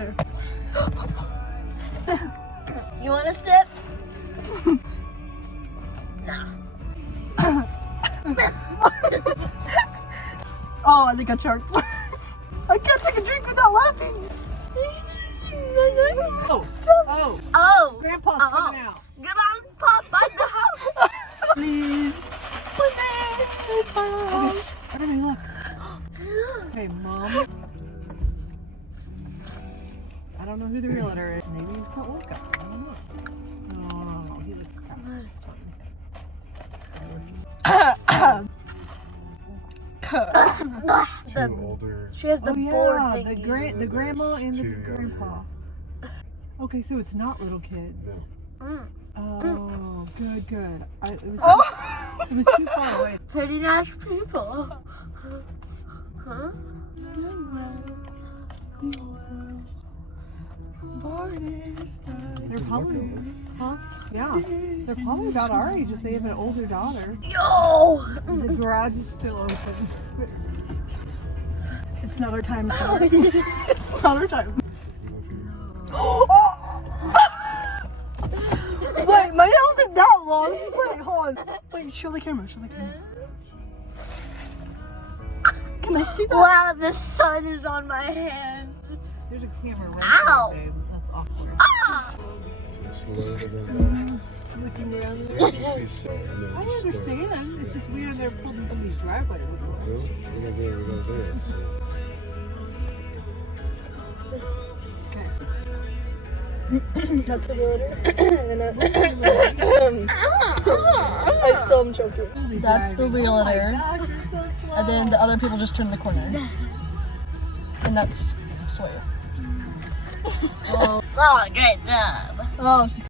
there. You want a sip? Nah. Oh, I think I choked. I can't take a drink without laughing. Oh. Grandpa's coming out. Get on, Pop, by the house. Please. Please. Everybody look. Hey, Mom. I don't know who the realtor is. Maybe he's not Luca. I don't know. No, he looks Two older. She has the board thing. the grandma and the grandpa. Okay, so it's not little kids. No. Oh, good. It was too far away. Pretty nice people. Huh? They're probably, yeah, they're probably about our age if they have an older daughter. Yo! The garage is still open. It's not our time, sorry. It's not our time. Wait, my nails isn't that long. Wait, hold on. Wait, show the camera. Can I see that? Wow, the sun is on my hands. There's a camera right Ow. there, babe. That's awkward. Ah! Just lower them Looking around down. there. Just be still. And then I just start. understand. It's just weird they're pulling from these driveways. Well, we're gonna do it. So. That's a realtor. And I still am choking. That's the realtor. And then the other people just turn the corner. And that's Sawyer. Oh, great job. Oh,